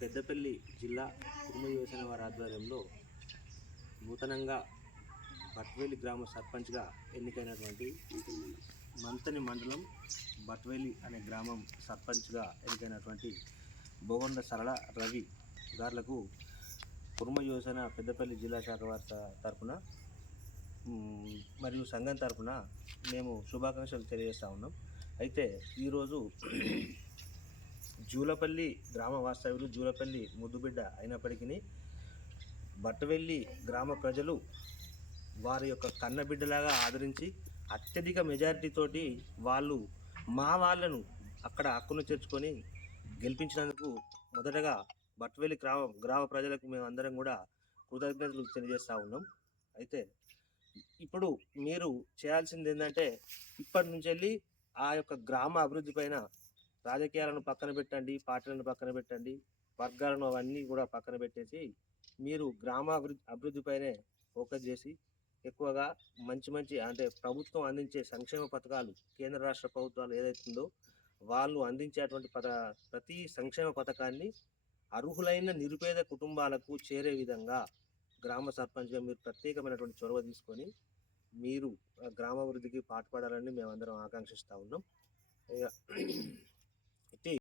పెద్దపల్లి జిల్లా కుటుంబ యువసేన వారి ఆధ్వర్యంలో నూతనంగా బట్వేలి గ్రామ సర్పంచ్గా ఎన్నికైనటువంటి మంతని మండలం బట్వేలి అనే గ్రామం సర్పంచ్గా ఎన్నికైనటువంటి బోగొండ సరళ రవి గారులకు కుటుంబ యువసేన పెద్దపల్లి జిల్లా శాఖ వారి తరఫున మరియు సంఘం తరఫున మేము శుభాకాంక్షలు తెలియజేస్తూ ఉన్నాం. అయితే ఈరోజు జూలపల్లి గ్రామ వాస్తవ్యులు జూలపల్లి ముద్దుబిడ్డ అయినప్పటికీ బట్టవెల్లి గ్రామ ప్రజలు వారి యొక్క కన్నబిడ్డలాగా ఆదరించి అత్యధిక మెజారిటీతోటి వాళ్ళు వాళ్ళను అక్కడ హక్కును చేర్చుకొని గెలిపించినందుకు మొదటగా బట్టవెల్లి గ్రామ ప్రజలకు మేమందరం కూడా కృతజ్ఞతలు తెలియజేస్తూ ఉన్నాం. అయితే ఇప్పుడు మీరు చేయాల్సింది ఏంటంటే ఇప్పటి నుంచి వెళ్ళి ఆ యొక్క గ్రామ అభివృద్ధి పైన రాజకీయాలను పక్కన పెట్టండి, పార్టీలను పక్కన పెట్టండి, వర్గాలను అవన్నీ కూడా పక్కన పెట్టేసి మీరు గ్రామ అభివృద్ధిపైనే ఫోకస్ చేసి ఎక్కువగా మంచి అంటే ప్రభుత్వం అందించే సంక్షేమ పథకాలు కేంద్ర రాష్ట్ర ప్రభుత్వాలు ఏదైతుందో వాళ్ళు అందించేటువంటి ప్రతి సంక్షేమ పథకాన్ని అర్హులైన నిరుపేద కుటుంబాలకు చేరే విధంగా గ్రామ సర్పంచ్గా మీరు ప్రత్యేకమైనటువంటి చొరవ తీసుకొని మీరు గ్రామాభివృద్ధికి పాటుపడాలని మేమందరం ఆకాంక్షిస్తూ ఉన్నాం.